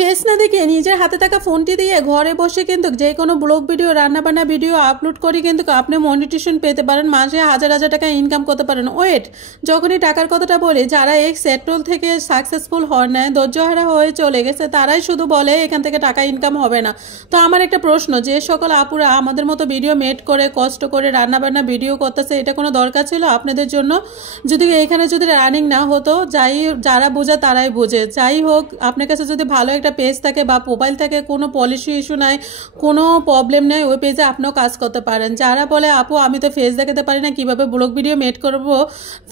Face না দেখে নিজের হাতে থাকা ফোনটি দিয়ে ঘরে বসে কিন্তু যে কোনো ব্লগ ভিডিও রান্নাবান্না ভিডিও আপলোড করে কিন্তু আপনি মনিটেশন পেতে পারেন, মাসে হাজার হাজার টাকা ইনকাম করতে পারেন। ওয়েট, যখনই টাকার কথাটা বলি, যারা এই সেক্টর থেকে সাকসেসফুল হয় না, ধৈর্যহারা হয়ে চলে গেছে, তারাই শুধু বলে এখান থেকে টাকা ইনকাম হবে না। তো আমার একটা প্রশ্ন, যে সকল আপুরা আমাদের মতো ভিডিও মেড করে কষ্ট করে রান্নাবান্না ভিডিও করতেছে, এটা কোনো দরকার ছিল আপনাদের জন্য? যদি এখানে যদি রানিং না হতো, যারা বোঝে তারাই বোঝে। যাই হোক, আপনার কাছে যদি ভালো একটা পেজ থাকে বা প্রোফাইল থাকে, কোনো পলিসি ইস্যু নাই, কোনো প্রবলেম নেই, ওই পেজে আপনিও কাজ করতে পারেন। যারা বলে আপু আমি তো ফেস দেখাতে পারি না, কিভাবে ব্লগ ভিডিও মেড করব,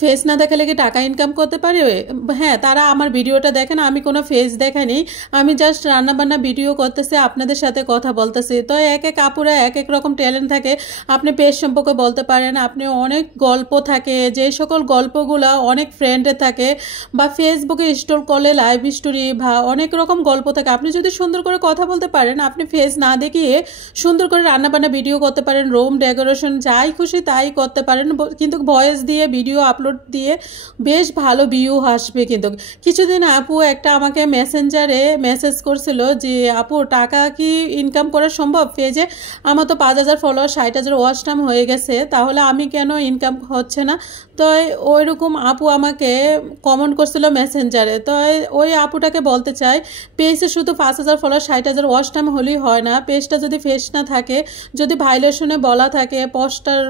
ফেস না দেখালে কি টাকা ইনকাম করতে পারে? হ্যাঁ, তারা আমার ভিডিওটা দেখেন, আমি কোনো ফেস দেখাইনি, আমি জাস্ট রান্নাবান্না ভিডিও করতেছি, আপনাদের সাথে কথা বলতেছি। তো এক এক আপুরা এক এক রকম ট্যালেন্ট থাকে। আপনি পেজ সম্পর্কে বলতে পারেন, আপনি অনেক গল্প থাকে, যে সকল গল্পগুলো অনেক ফ্রেন্ডের থাকে, বা ফেসবুকে স্টোর করলে লাইভ স্টোরি বা অনেক রকম গল্প থাকে। আপনি যদি সুন্দর করে কথা বলতে পারেন, আপনি ফেস না দেখিয়ে সুন্দর করে রান্নাবান্না ভিডিও করতে পারেন, রুম ডেকোরেশন যাই খুশি তাই করতে পারেন, কিন্তু ভয়েস দিয়ে ভিডিও আপলোড দিয়ে বেশ ভালো ভিউ আসবে। কিন্তু কিছুদিন আপু একটা আমাকে মেসেঞ্জারে মেসেজ করছিল যে আপু টাকা কি ইনকাম করা সম্ভব পেজে? আমার তো 5,000 ফলোয়ার, 60,000 ওয়াচ টাইম হয়ে গেছে, তাহলে আমি কেন ইনকাম হচ্ছে না? তো ওইরকম আপু আমাকে কমেন্ট করছিল মেসেঞ্জারে। তো ওই আপুটাকে বলতে চাই, পেজে শুধু 5,000 ফলোয়ার, 60,000 ওয়াচ টাইম হলেই হয় না। পেজটা যদি ফেস না থাকে, যদি ভাইলেশনে বলা থাকে, পোস্টার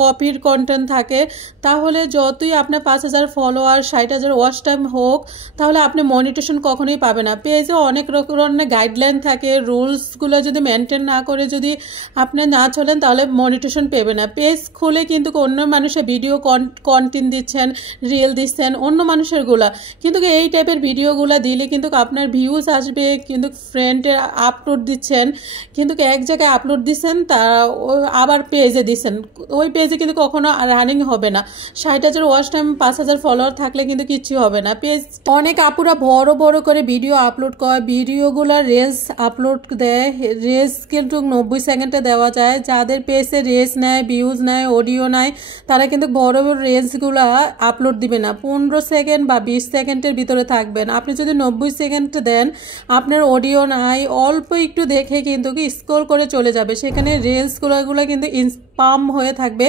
কপির কন্টেন্ট থাকে, তাহলে যতই আপনার 5,000 ফলোয়ার, 60,000 ওয়াচ টাইম হোক, তাহলে আপনি মনিটেশন কখনোই পাবে না। পেজে অনেক ধরনের গাইডলাইন থাকে, রুলসগুলো যদি মেনটেন না করে যদি আপনি না চলেন, তাহলে মনিটেশন পেবে না। পেজ খুলে কিন্তু অন্য মানুষের ভিডিও কন্টেন্ট দিচ্ছেন, রিল দিচ্ছেন অন্য মানুষেরগুলা, কিন্তু এই টাইপের ভিডিওগুলো দিলে কিন্তু আপনার ভিউজ আসবে, কিন্তু ফ্রেন্ডের আপলোড দিচ্ছেন, কিন্তু এক জায়গায় আপলোড দিচ্ছেন, তা আবার পেজে দিচ্ছেন, ওই পেজে কিন্তু কখনো রানিং হবে না। 60,000 ওয়াচ টাইম, 5,000 ফলোয়ার থাকলে কিন্তু কিচ্ছু হবে না। পেজ অনেক আপুরা বড় বড় করে ভিডিও আপলোড করে, ভিডিওগুলো রেলস আপলোড দেয়, রেলস কিন্তু 90 সেকেন্ডে দেওয়া যায়। যাদের পেজে রেস নেয়, ভিউজ নেয়, অডিও নেয়, তারা কিন্তু বড় বড় রেলসগুলো আপলোড দিবে না। 15 সেকেন্ড বা 20 সেকেন্ডের ভিতরে থাকবেন। আপনি যদি 90 সেকেন্ড দেন, আপনার অডিও নাই, অল্প একটু দেখে কিন্তু স্ক্রল করে চলে যাবে, সেখানে রিলসগুলো কিন্তু স্পাম হয়ে থাকবে।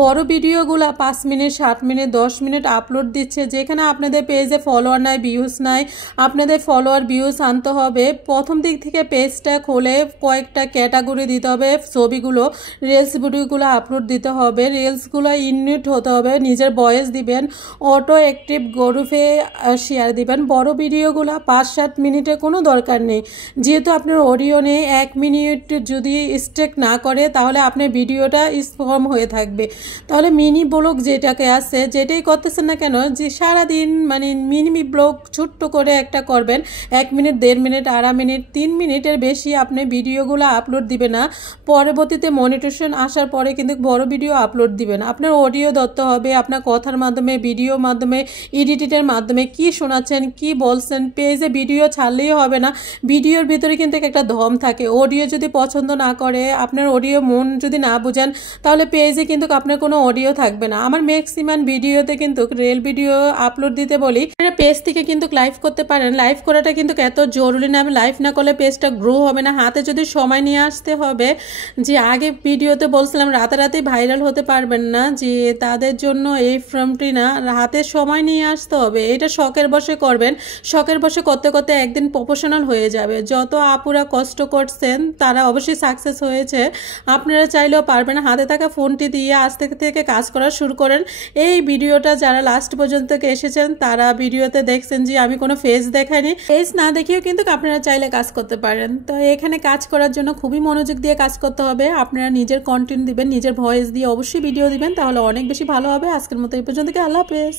বড় ভিডিওগুলো 5 মিনিট, 7 মিনিট, 10 মিনিট আপলোড দিচ্ছে, যেখানে আপনাদের পেজে ফলোয়ার নাই, ভিউজ নাই। আপনাদের ফলোয়ার ভিউজ আনতে হবে, প্রথম দিক থেকে পেজটা খুলে কয়েকটা ক্যাটাগরি দিতে হবে, ছবিগুলো রিলস ভিডিওগুলো আপলোড দিতে হবে, রিলসগুলো ইউনিট হতে হবে, নিজের ভয়েস দিবেন, অটো অ্যাক্টিভ গ্রুপে শেয়ার দিবেন। বড় ভিডিওগুলো 5-7 মিনিটের কোনো দরকার নেই, যেহেতু আপনার অডিও নেই। 1 মিনিট যদি স্টেক না করে, তাহলে আপনার ভিডিওটা স্পম হয়ে থাকবে। তাহলে মিনি ব্লগ যেটাকে আছে, যেটাই করতেছেন না কেন, যে সারাদিন মানে মিনি ব্লগ ছোট্ট করে একটা করবেন, 1 মিনিট, 1.5 মিনিট, 2.5 মিনিট, 3 মিনিটের বেশি আপনি ভিডিওগুলো আপলোড দিবে না। পরবর্তীতে মনিটেশন আসার পরে কিন্তু বড় ভিডিও আপলোড দিবেন। আপনার অডিও ধরতে হবে, আপনার কথার মাধ্যমে, ভিডিওর মাধ্যমে, এডিটের মাধ্যমে কি শোনাচ্ছেন, কি বলছেন। পেজে ভিডিও ছাড়লেই হবে না, ভিডিওর ভিতরে কিন্তু একটা দম থাকে। অডিও যদি পছন্দ না করে, আপনার অডিও মন যদি না বুঝেন, তাহলে পেজে কিন্তু আপনার কোনো অডিও থাকবে না। আমার ম্যাক্সিমাম ভিডিওতে কিন্তু রিল ভিডিও আপলোড দিতে বলি। পেজ থেকে কিন্তু লাইভ করতে পারেন, লাইভ করাটা কিন্তু এত জরুরি না। আমি লাইভ না করলে পেজটা গ্রো হবে না। হাতে যদি সময় নিয়ে আসতে হবে, যে আগে ভিডিওতে বলছিলাম রাতারাতি ভাইরাল হতে পারবেন না, যে তাদের জন্য এই ফর্মটি না, হাতে সময় নিয়ে আসতে হবে। এটা শখের বসে করবেন, শখের বসে করতে করতে একদিন প্রফেশনাল হয়ে যাবে। যত আপুরা কষ্ট করছেন, তারা অবশ্যই সাকসেস হয়েছে, আপনারা চাইলেও পারবেন। হাতে থাকা ফোনটি দিয়ে আজ থেকে কাজ করা শুরু করেন। এই ভিডিওটা যারা লাস্ট পর্যন্ত এসেছেন, তারা ভিডিওতে দেখছেন যে আমি কোনো ফেস দেখাইনি, ফেস না দেখিয়েও কিন্তু আপনারা চাইলে কাজ করতে পারেন। তো এখানে কাজ করার জন্য খুবই মনোযোগ দিয়ে কাজ করতে হবে। আপনারা নিজের কন্টেন্ট দিবেন, নিজের ভয়েস দিয়ে অবশ্যই ভিডিও দিবেন, তাহলে অনেক বেশি ভালো হবে। আজকের মতো এই পর্যন্ত, আল্লাহ হাফেজ।